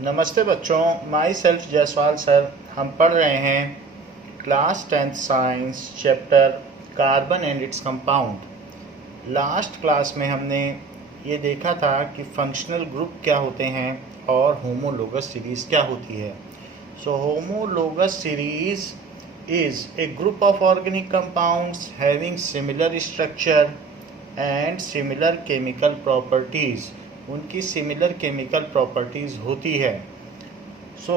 नमस्ते बच्चों, my self Jaiswal sir. हम पढ़ रहे हैं class 10th science chapter carbon and its compound. Last class में हमने ये देखा था कि फंक्शनल ग्रुप क्या होते हैं और होमोलोगस सीरीज़ क्या होती है। So homologous series is a group of organic compounds having similar structure and similar chemical properties। उनकी सिमिलर केमिकल प्रॉपर्टीज़ होती है। So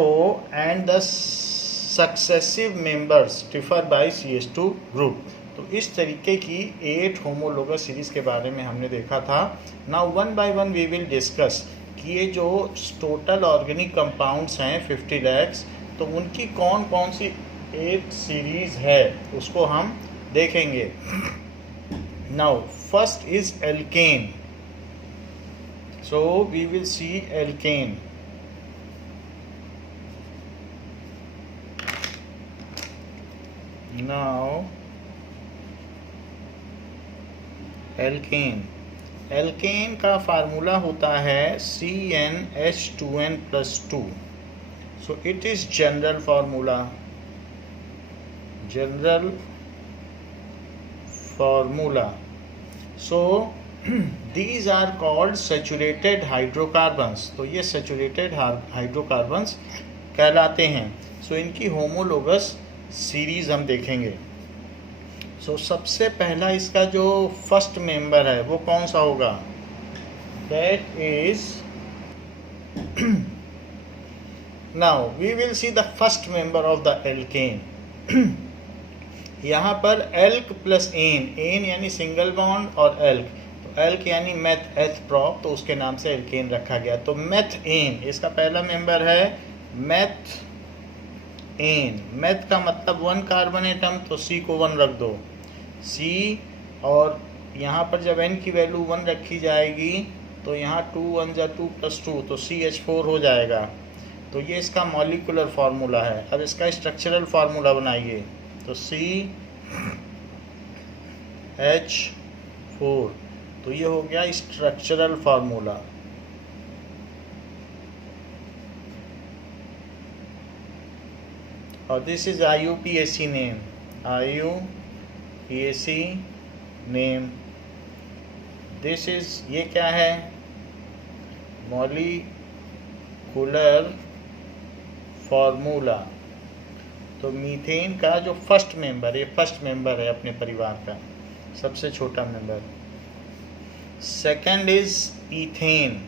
and the successive members differ by CH2 group. तो इस तरीके की 8 होमोलोगस सीरीज़ के बारे में हमने देखा था। Now one by one we will discuss कि ये जो टोटल ऑर्गेनिक कंपाउंड्स हैं 50 लैक्स, तो उनकी कौन कौन सी 8 सीरीज़ है उसको हम देखेंगे। Now first is alkane. So we will see alkane. Now alkane का फार्मूला होता है CnH2n+2। So it is general formula. So these are called saturated hydrocarbons। तो ये saturated hydrocarbons कहलाते हैं। सो इनकी होमोलोगस सीरीज हम देखेंगे। सो सबसे पहला इसका जो फर्स्ट मेंबर है वो कौन सा होगा? That is now we will see the first member of the alkane. यहाँ पर एल्क प्लस एन यानी सिंगल बॉन्ड और एल्क, एल्क यानी मेथ एथ प्रॉप, तो उसके नाम से एल्केन रखा गया। तो मेथ एन इसका पहला मेंबर है। मेथ एन, मेथ का मतलब 1 कार्बन एटम, तो C को 1 रख दो। C और यहाँ पर जब N की वैल्यू 1 रखी जाएगी तो यहाँ 2 1 जा 2 + 2, तो CH4 हो जाएगा। तो ये इसका मॉलिक्यूलर फार्मूला है। अब इसका स्ट्रक्चरल फार्मूला बनाइए। तो CH4, तो ये हो गया स्ट्रक्चरल फार्मूला। और this is IUPAC name. IUPAC name. This is, ये क्या है? Molecular formula. तो मीथेन का जो फर्स्ट मेंबर, ये फर्स्ट मेंबर है अपने परिवार का, सबसे छोटा member. Second is ethane.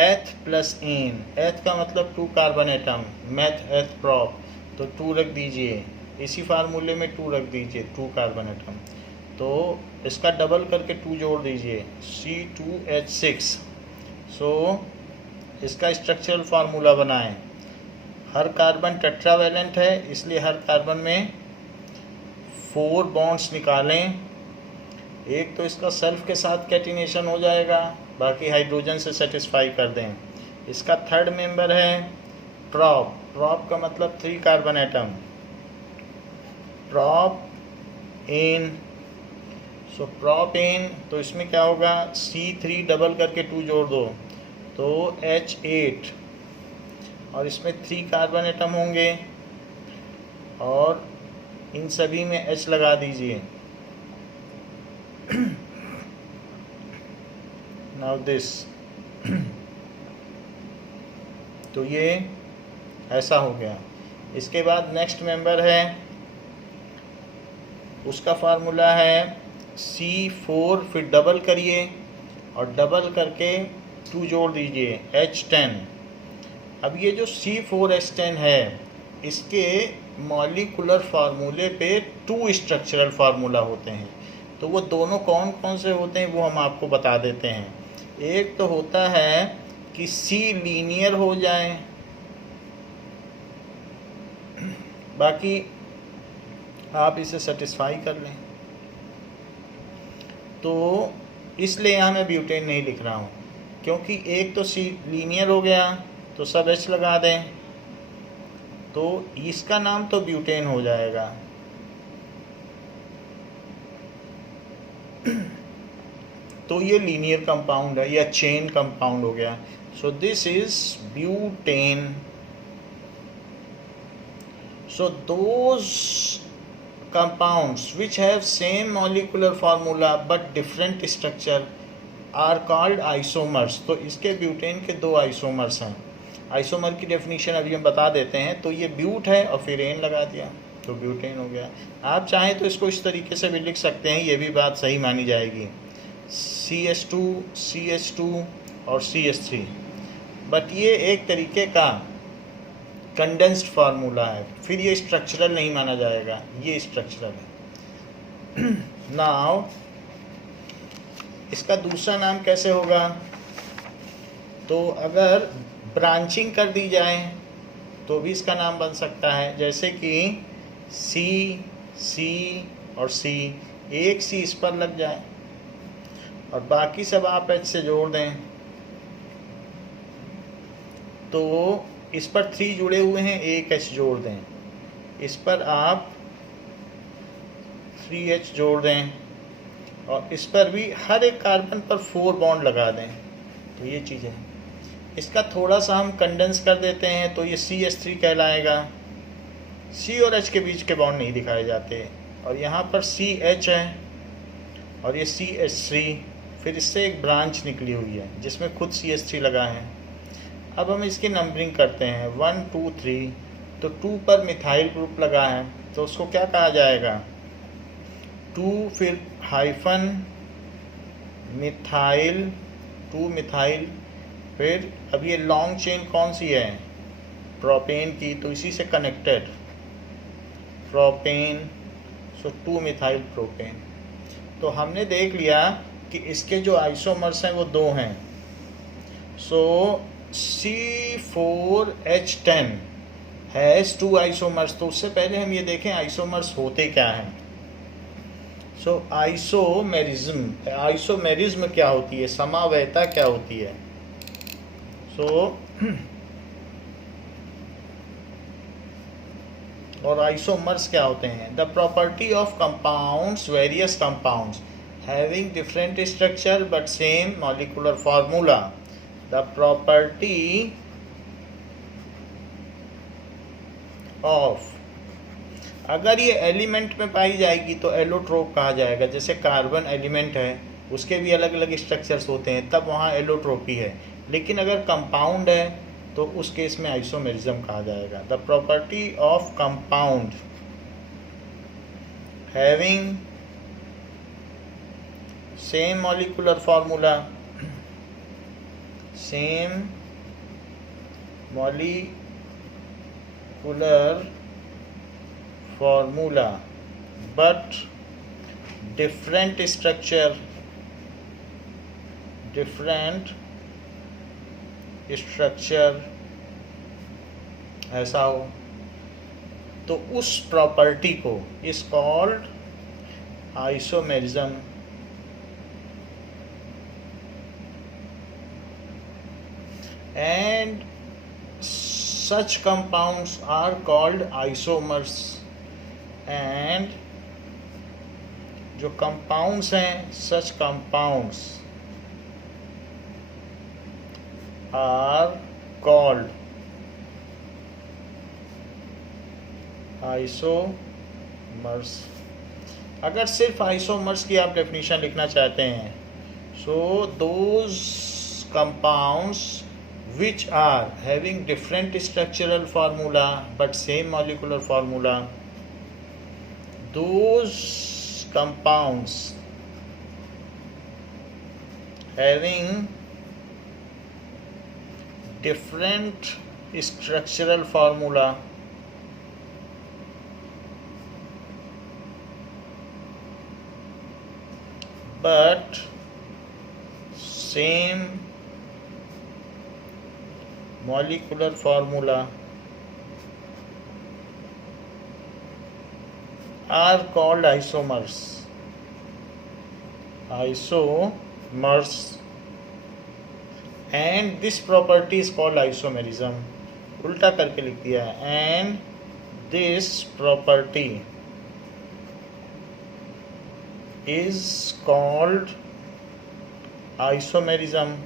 Eth plus ane, eth का मतलब 2 carbon atom, meth eth prop, तो 2 रख दीजिए। इसी फार्मूले में 2 रख दीजिए, 2 कार्बन एटम। तो इसका डबल करके 2 जोड़ दीजिए, C2H6। सो इसका स्ट्रक्चरल फार्मूला बनाएं। हर कार्बन टेट्रावैलेंट है, इसलिए हर कार्बन में 4 बॉन्ड्स निकालें। एक तो इसका सेल्फ के साथ कैटिनेशन हो जाएगा, बाकी हाइड्रोजन से सेटिस्फाई कर दें। इसका थर्ड मेंबर है प्रॉप। प्रॉप का मतलब 3 कार्बन एटम, प्रॉप एन। सो प्रॉप एन, तो इसमें क्या होगा? C3 डबल करके 2 जोड़ दो, तो H8, और इसमें 3 कार्बन एटम होंगे और इन सभी में H लगा दीजिए। नाउ दिस तो ये ऐसा हो गया। इसके बाद नेक्स्ट मेंबर है, उसका फार्मूला है C4, फिर डबल करिए और डबल करके 2 जोड़ दीजिए, H10। अब ये जो C4H10 है, इसके मॉलिक्यूलर फार्मूले पे 2 स्ट्रक्चरल फार्मूला होते हैं। तो वो दोनों कौन कौन से होते हैं वो हम आपको बता देते हैं। एक तो होता है कि C लीनियर हो जाए, बाकी आप इसे सेटिस्फाई कर लें। तो इसलिए यहाँ मैं ब्यूटेन नहीं लिख रहा हूँ, क्योंकि एक तो C लीनियर हो गया तो सब H लगा दें, तो इसका नाम तो ब्यूटेन हो जाएगा। तो ये लीनियर कंपाउंड है या चेन कंपाउंड हो गया। So this is butane. So those compounds which have same molecular formula but different structure are called isomers. तो इसके ब्यूटेन के दो आइसोमर्स हैं. आइसोमर की डेफिनेशन अभी हम बता देते हैं. तो ये ब्यूट है और फिर एन लगा दिया तो ब्यूटेन हो गया. आप चाहें तो इसको इस तरीके से भी लिख सकते हैं, ये भी बात सही मानी जाएगी, CH2 CH2 और CH3. बट ये एक तरीके का कंडेंस्ड फार्मूला है, फिर ये स्ट्रक्चरल नहीं माना जाएगा, ये स्ट्रक्चरल है. नाउ इसका दूसरा नाम कैसे होगा? तो अगर ब्रांचिंग कर दी जाए तो भी इसका नाम बन सकता है. जैसे कि C और C, एक C इस पर लग जाए और बाकी सब आप H से जोड़ दें तो इस पर 3 जुड़े हुए हैं, एक H जोड़ दें, इस पर आप 3H जोड़ दें और इस पर भी हर एक कार्बन पर 4 बॉन्ड लगा दें. तो ये चीज़ है. इसका थोड़ा सा हम कंडेंस कर देते हैं तो ये CH3 कहलाएगा. C और H के बीच के बॉन्ड नहीं दिखाए जाते और यहाँ पर CH है और ये CH3, फिर इससे एक ब्रांच निकली हुई है जिसमें खुद CH3 लगा है. अब हम इसकी नंबरिंग करते हैं 1 2 3. तो 2 पर मिथाइल ग्रुप लगा है तो उसको क्या कहा जाएगा? 2 फिर हाइफन मिथाइल, 2 मिथाइल, फिर अब ये लॉन्ग चेन कौन सी है? प्रोपेन की, तो इसी से कनेक्टेड प्रोपेन. सो 2 मिथाइल प्रोपेन. तो हमने देख लिया कि इसके जो आइसोमर्स हैं वो 2 हैं. सो C4H10 हैज़ 2 आइसोमर्स. तो उससे पहले हम ये देखें आइसोमर्स होते क्या हैं. सो आइसोमेरिज्म, आइसोमेरिज्म क्या होती है, समावयता क्या होती है? और आइसोमर्स क्या होते हैं? The property of compounds, various compounds having different structure but same molecular formula. The property of, अगर ये एलिमेंट में पाई जाएगी तो एलोट्रोप कहा जाएगा. जैसे कार्बन एलिमेंट है, उसके भी अलग अलग स्ट्रक्चर्स होते हैं, तब वहाँ एलोट्रोपी है. लेकिन अगर कंपाउंड है तो उस केस में आइसोमेरिज्म कहा जाएगा. The property of compound having same molecular formula, same molecular formula but different structure, different structure ऐसा हो तो उस प्रॉपर्टी को is called isomerism. And such compounds are called isomers. and जो compounds हैं, such compounds are called isomers. अगर सिर्फ isomers की आप डेफिनेशन लिखना चाहते हैं, so those compounds which are having different structural formula but same molecular formula, those compounds having different structural formula but same molecular formula are called isomers. Isomers. And this property is called isomerism. उल्टा करके लिख दिया है. And this property is called isomerism.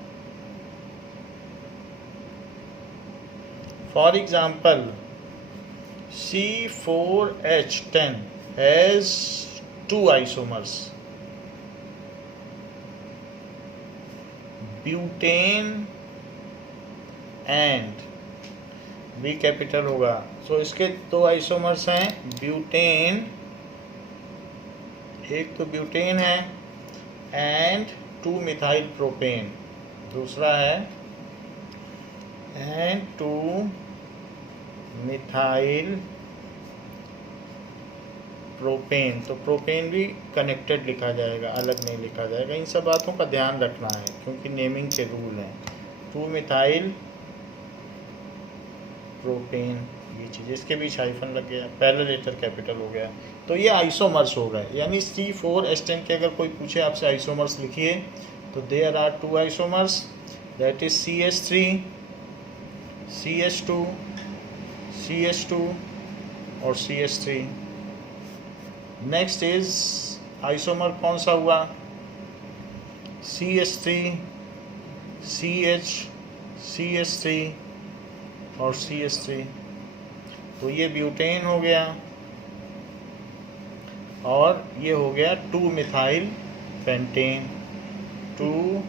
For example C4H10 has 2 isomers, butane and B capital होगा। So इसके 2 isomers हैं, butane, एक तो ब्यूटेन है, एंड 2 मिथाइल प्रोपेन, दूसरा है एंड 2 मिथाइल प्रोपेन। तो प्रोपेन भी कनेक्टेड लिखा जाएगा, अलग नहीं लिखा जाएगा। इन सब बातों का ध्यान रखना है क्योंकि नेमिंग के रूल हैं। 2 मिथाइल प्रोपेन, ये चीज़, इसके बीच हाइफन लग गया, पहला लेटर कैपिटल हो गया। तो ये आइसोमर्स हो गए, यानी C4H10 के अगर कोई पूछे आपसे आइसोमर्स लिखिए तो there are 2 isomers, that is CH3, CH2, CH2 और CH3। नेक्स्ट इज आइसोमर कौन सा हुआ, CH3, CH, CH3 और CH3। तो ये ब्यूटेन हो गया और ये हो गया 2 methyl pentane, 2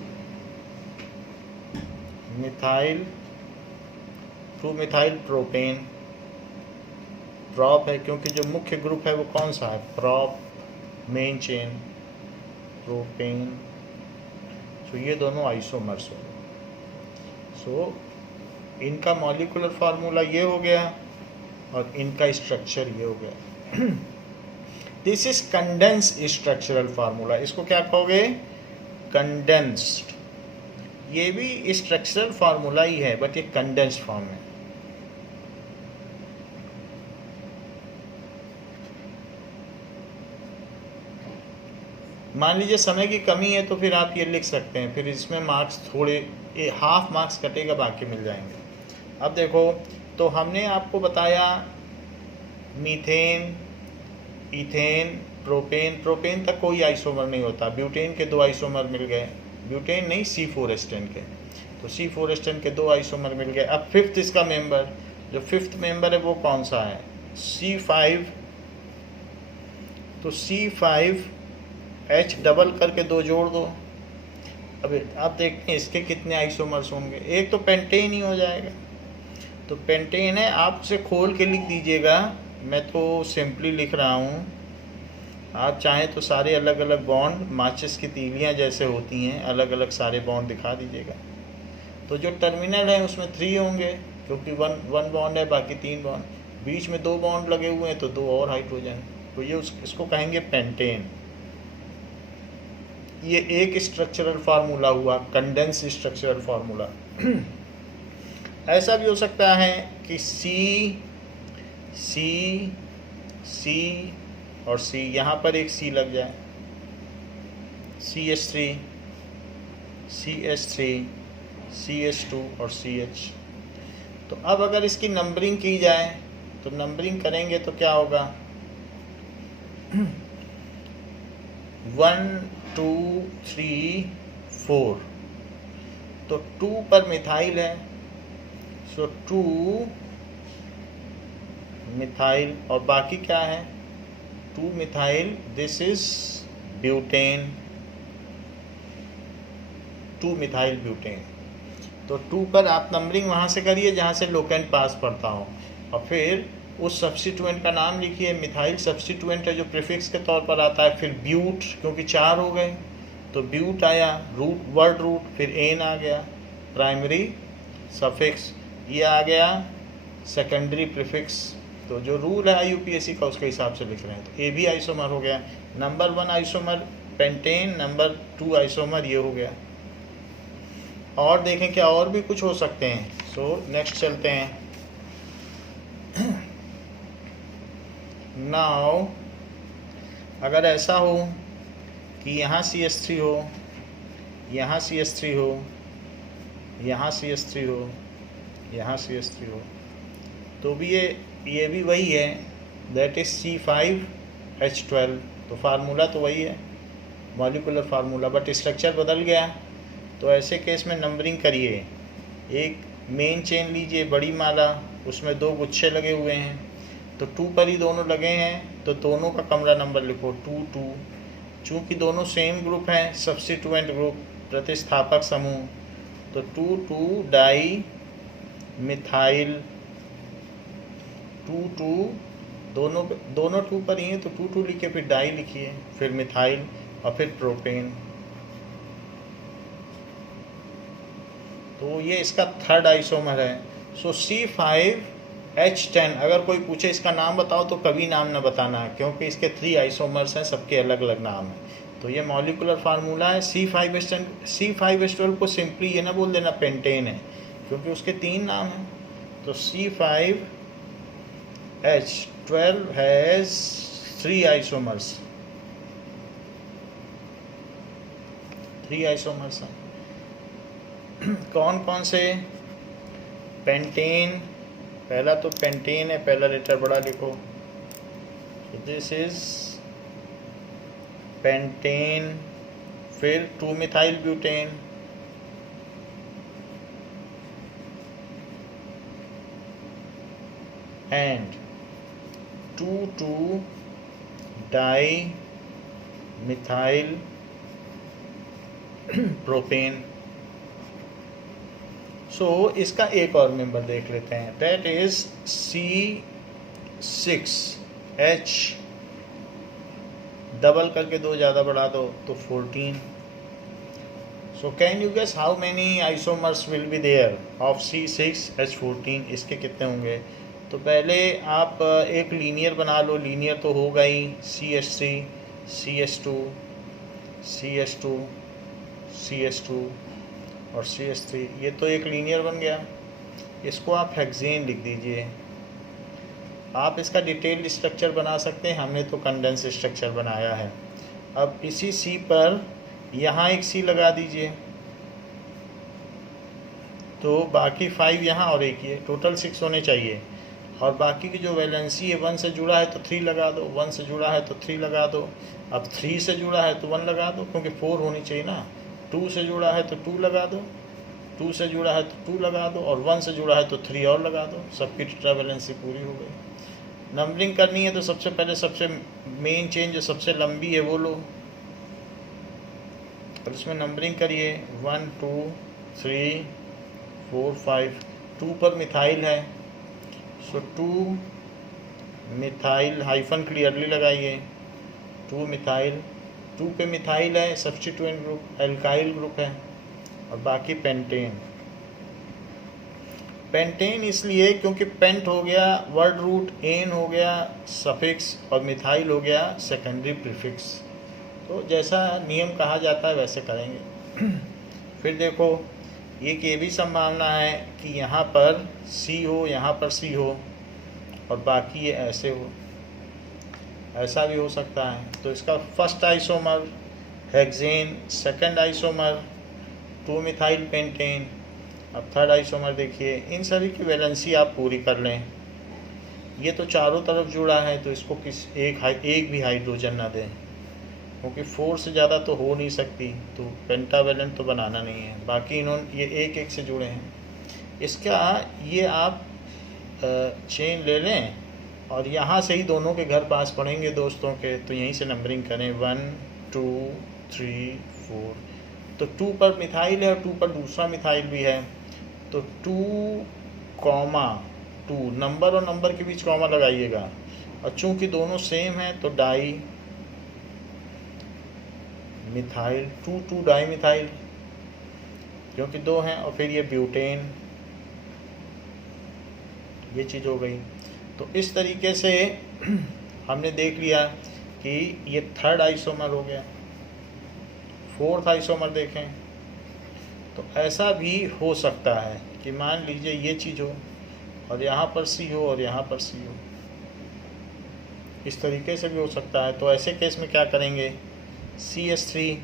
methyl propane. Prop है क्योंकि जो मुख्य ग्रुप है वो कौन सा है, प्रॉप, मेन चेन, प्रोपेन। सो ये दोनों आइसोमर्स हो गए। सो इनका मॉलिक्यूलर फार्मूला ये हो गया और इनका स्ट्रक्चर ये हो गया। This is condense structural formula. इसको क्या कहोगे, कंडेंस्ड। ये भी स्ट्रक्चरल फार्मूला ही है बट ये कंडेंस्ड फॉर्म है। मान लीजिए समय की कमी है तो फिर आप ये लिख सकते हैं, फिर इसमें मार्क्स थोड़े, हाफ मार्क्स कटेगा, बाकी मिल जाएंगे। अब देखो, तो हमने आपको बताया मीथेन, इथेन, प्रोपेन। प्रोपेन तक कोई आइसोमर नहीं होता, ब्यूटेन के 2 आइसोमर मिल गए, ब्यूटेन नहीं C4H10 के, तो C4H10 के 2 आइसोमर मिल गए। अब फिफ्थ इसका मेंबर, जो फिफ्थ मेंबर है वो कौन सा है, C5। तो C5H डबल करके 2 जोड़ दो। अब आप देखते हैं इसके कितने आइसोमर्स होंगे, एक तो पेंटेन ही हो जाएगा। तो पेंटेन है, आप उसे खोल के लिख दीजिएगा, मैं तो सिंपली लिख रहा हूँ। आप चाहें तो सारे अलग अलग बॉन्ड माचिस की तीलियाँ जैसे होती हैं, अलग अलग सारे बॉन्ड दिखा दीजिएगा। तो जो टर्मिनल है उसमें 3 होंगे क्योंकि वन बॉन्ड है, बाकी 3 बॉन्ड, बीच में 2 बॉन्ड लगे हुए हैं तो 2 और हाइड्रोजन। तो ये इसको कहेंगे पेंटेन। ये एक स्ट्रक्चरल फार्मूला हुआ, कंडेंस स्ट्रक्चरल फार्मूला। ऐसा भी हो सकता है कि C और C, यहाँ पर एक C लग जाए, CH3, CH2 और CH। तो अब अगर इसकी नंबरिंग की जाए तो नंबरिंग करेंगे तो क्या होगा, 1 2 3 4। तो 2 पर मिथाइल है, सो 2 मिथाइल, और बाकी क्या है, 2 methyl, this is butane, 2 methyl butane. तो 2 पर आप नंबरिंग वहाँ से करिए जहाँ से लोकेंट पास पड़ता हो, और फिर उस सब्स्टिट्यूएंट का नाम लिखिए। मिथाइल सब्स्टिट्यूएंट है जो प्रीफिक्स के तौर पर आता है। फिर ब्यूट, क्योंकि 4 हो गए तो ब्यूट आया, रूट, वर्ड रूट, फिर एन आ गया, प्राइमरी सफिक्स, ये आ गया सेकेंडरी प्रीफिक्स। तो जो रूल है IUPAC का उसके हिसाब से लिख रहे हैं। तो ए भी आइसोमर हो गया, number 1 isomer pentane, number 2 isomer ये हो गया। और देखें क्या और भी कुछ हो सकते हैं। सो नेक्स्ट चलते हैं। नाउ अगर ऐसा हो कि यहाँ CH3 हो, यहाँ CH3 हो, यहाँ CH3 हो, यहाँ CH3 हो, तो भी ये भी वही है, दैट इज C5H12। तो फार्मूला तो वही है, मॉलिक्यूलर फार्मूला, बट स्ट्रक्चर बदल गया। तो ऐसे केस में नंबरिंग करिए, एक मेन चेन लीजिए, बड़ी माला, उसमें 2 गुच्छे लगे हुए हैं, तो 2 पर ही दोनों लगे हैं, तो दोनों का कमरा नंबर लिखो 2 2। चूँकि दोनों सेम ग्रुप हैं, सब्स्टिट्यूएंट ग्रुप, प्रतिस्थापक समूह, तो 2 2 डाई मिथाइल, 2 2 दोनों 2 पर ही हैं, तो 2 2 लिखिए, फिर डाई लिखिए, फिर मिथाइल और फिर प्रोपेन। तो ये इसका थर्ड आइसोमर है। सो C5H10, अगर कोई पूछे इसका नाम बताओ तो कभी नाम ना बताना है, क्योंकि इसके 3 आइसोमर्स हैं, सबके अलग अलग नाम हैं। तो ये मॉलिकुलर फार्मूला है। C5H10, C5H12 को सिंपली ये ना बोल देना पेंटेन है, क्योंकि उसके 3 नाम हैं। तो C5H12 हैज़ 3 आइसोमर्स, 3 आइसोमर्स हैं। कौन कौन से? पेंटेन, पहला तो पेंटेन है, पहला लेटर बड़ा लिखो, दिस इज पेंटेन। फिर 2 methylbutane, and 2 2 dimethylpropane प्रोपेन। सो इसका एक और मेंबर देख लेते हैं, दैट इज C6H, डबल करके 2 ज़्यादा बढ़ा दो तो 14। So can you guess how many isomers will be there of C6H14? इसके कितने होंगे? तो पहले आप एक लीनियर बना लो, लीनियर तो होगा ही, CH3 CH2 CH2 CH2 और CH3, ये तो एक लीनियर बन गया। इसको आप हेक्सेन लिख दीजिए। आप इसका डिटेल्ड स्ट्रक्चर बना सकते हैं, हमने तो कंडेंस स्ट्रक्चर बनाया है। अब इसी C पर यहाँ एक C लगा दीजिए, तो बाकी 5 यहाँ और एक ये, टोटल 6 होने चाहिए। और बाकी की जो वैलेंसी है, 1 से जुड़ा है तो 3 लगा दो, 1 से जुड़ा है तो 3 लगा दो। अब 3 से जुड़ा है तो 1 लगा दो, क्योंकि 4 होनी चाहिए ना। 2 से जुड़ा है तो 2 लगा दो, 2 से जुड़ा है तो 2 लगा दो, और 1 से जुड़ा है तो 3 और लगा दो। सबकी टेट्रावैलेंसी पूरी हो गई। नंबरिंग करनी है तो सबसे पहले सबसे मेन चेन जो सबसे लंबी है वो लो, और इसमें नंबरिंग करिए 1 2 3 4 5। 2 पर मिथाइल है, सो 2 मिथाइल, हाइफन क्लियरली लगाइए, 2 मिथाइल। 2 पे मिथाइल है, सब्स्टिट्यूएंट ग्रुप, एल्काइल ग्रुप है, और बाकी पेंटेन। पेंटेन इसलिए क्योंकि पेंट हो गया वर्ड रूट, एन हो गया सफिक्स, और मिथाइल हो गया सेकेंडरी प्रीफिक्स। तो जैसा नियम कहा जाता है वैसे करेंगे। फिर देखो, एक ये भी संभावना है कि यहाँ पर C हो, यहाँ पर C हो, और बाकी ये ऐसे हो, ऐसा भी हो सकता है। तो इसका first isomer hexane, second isomer 2 methyl pentane. अब थर्ड आइसोमर देखिए, इन सभी की वैलेंसी आप पूरी कर लें। ये तो चारों तरफ जुड़ा है, तो इसको एक भी हाइड्रोजन ना दें, क्योंकि 4 से ज़्यादा तो हो नहीं सकती, तो पेंटावेलेंट तो बनाना नहीं है। बाकी इन्होंने ये एक एक से जुड़े हैं। इसका ये आप चेन ले लें, और यहाँ से ही दोनों के घर पास पड़ेंगे दोस्तों के, तो यहीं से नंबरिंग करें 1 2 3 4। तो 2 पर मिथाइल है और 2 पर दूसरा मिथाइल भी है, तो 2, 2 नंबर और नंबर के बीच कॉमा लगाइएगा। और चूंकि दोनों सेम हैं तो डाई मिथाइल, 2 2 डाई मिथाइल, क्योंकि 2 हैं। और फिर ये ब्यूटेन, ये चीज़ हो गई। तो इस तरीके से हमने देख लिया कि ये थर्ड आइसोमर हो गया। फोर्थ आइसोमर देखें तो ऐसा भी हो सकता है कि मान लीजिए ये चीज़ हो, और यहाँ पर C हो और यहाँ पर C हो, इस तरीके से भी हो सकता है। तो ऐसे केस में क्या करेंगे, CH3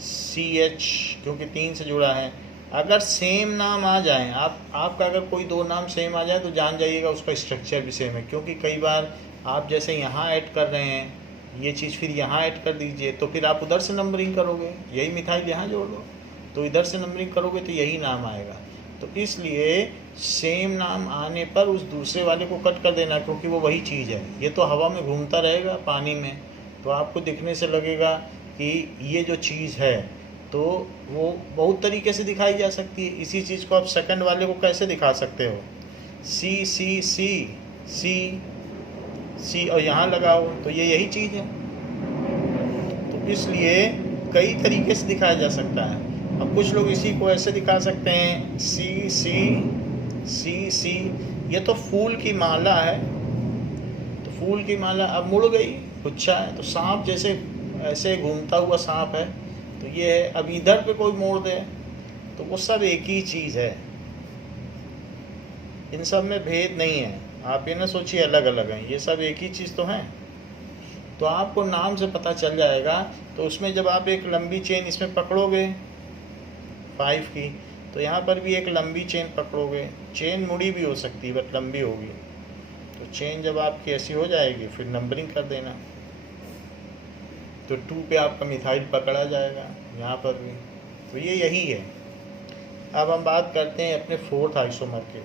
CH, क्योंकि 3 से जुड़ा है। अगर सेम नाम आ जाए, आपका अगर कोई 2 नाम सेम आ जाए तो जान जाइएगा उसका स्ट्रक्चर भी सेम है, क्योंकि कई बार आप जैसे यहाँ ऐड कर रहे हैं ये चीज़, फिर यहाँ ऐड कर दीजिए, तो फिर आप उधर से नंबरिंग करोगे, यही मिथाइल यहाँ जोड़ लो, तो इधर से नंबरिंग करोगे तो यही नाम आएगा। तो इसलिए सेम नाम आने पर उस दूसरे वाले को कट कर देना, क्योंकि वो वही चीज़ है। ये तो हवा में घूमता रहेगा पानी में, तो आपको दिखने से लगेगा कि ये जो चीज़ है, तो वो बहुत तरीके से दिखाई जा सकती है। इसी चीज़ को आप सेकंड वाले को कैसे दिखा सकते हो, सी सी सी सी सी, और यहाँ लगाओ तो ये यही चीज़ है। तो इसलिए कई तरीके से दिखाया जा सकता है। अब कुछ लोग इसी को ऐसे दिखा सकते हैं, सी सी सी सी। ये तो फूल की माला है, तो फूल की माला अब मुड़ गई, गुच्छा है, तो सांप जैसे ऐसे घूमता हुआ सांप है, तो ये है। अब इधर पे कोई मोड़ दे तो वो सब एक ही चीज़ है, इन सब में भेद नहीं है। आप ये ना सोचिए अलग अलग हैं, ये सब एक ही चीज़ तो हैं। तो आपको नाम से पता चल जाएगा। तो उसमें जब आप एक लंबी चेन इसमें पकड़ोगे 5 की, तो यहाँ पर भी एक लंबी चेन पकड़ोगे। चेन मुड़ी भी हो सकती है बट लंबी होगी। तो चेन जब आपकी ऐसी हो जाएगी फिर नंबरिंग कर देना। तो 2 पे आपका मिथाइल पकड़ा जाएगा, यहाँ पर भी। तो ये यही है। अब हम बात करते हैं अपने 4th आइसोमर के।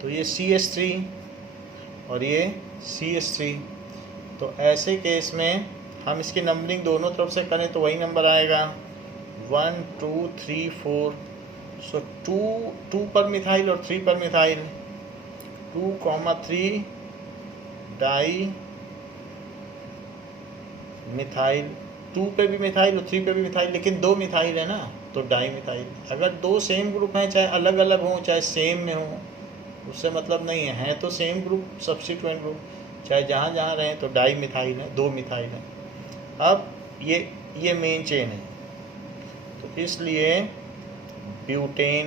तो ये CH3 और ये CH3। तो ऐसे केस में हम इसकी नंबरिंग दोनों तरफ से करें तो वही नंबर आएगा 1 2 3 4। सो 2 पर मिथाइल और 3 पर मिथाइल, 2,3 डाई मिथाइल। 2 पे भी मिथाइल और 3 पे भी मिथाइल, लेकिन 2 मिथाइल है ना, तो डाई मिथाइल। अगर 2 सेम ग्रुप हैं, चाहे अलग अलग हों चाहे सेम में हों, उससे मतलब नहीं है तो सेम ग्रुप, सब्स्टिट्यूएंट ग्रुप, चाहे जहाँ जहाँ रहें, तो डाई मिथाइल है, 2 मिथाइल है। अब ये मेन चेन है, तो इसलिए ब्यूटेन,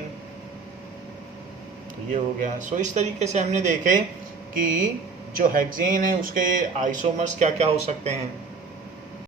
तो ये हो गया। सो इस तरीके से हमने देखे कि जो हेक्सेन है उसके आइसोमर्स क्या क्या हो सकते हैं।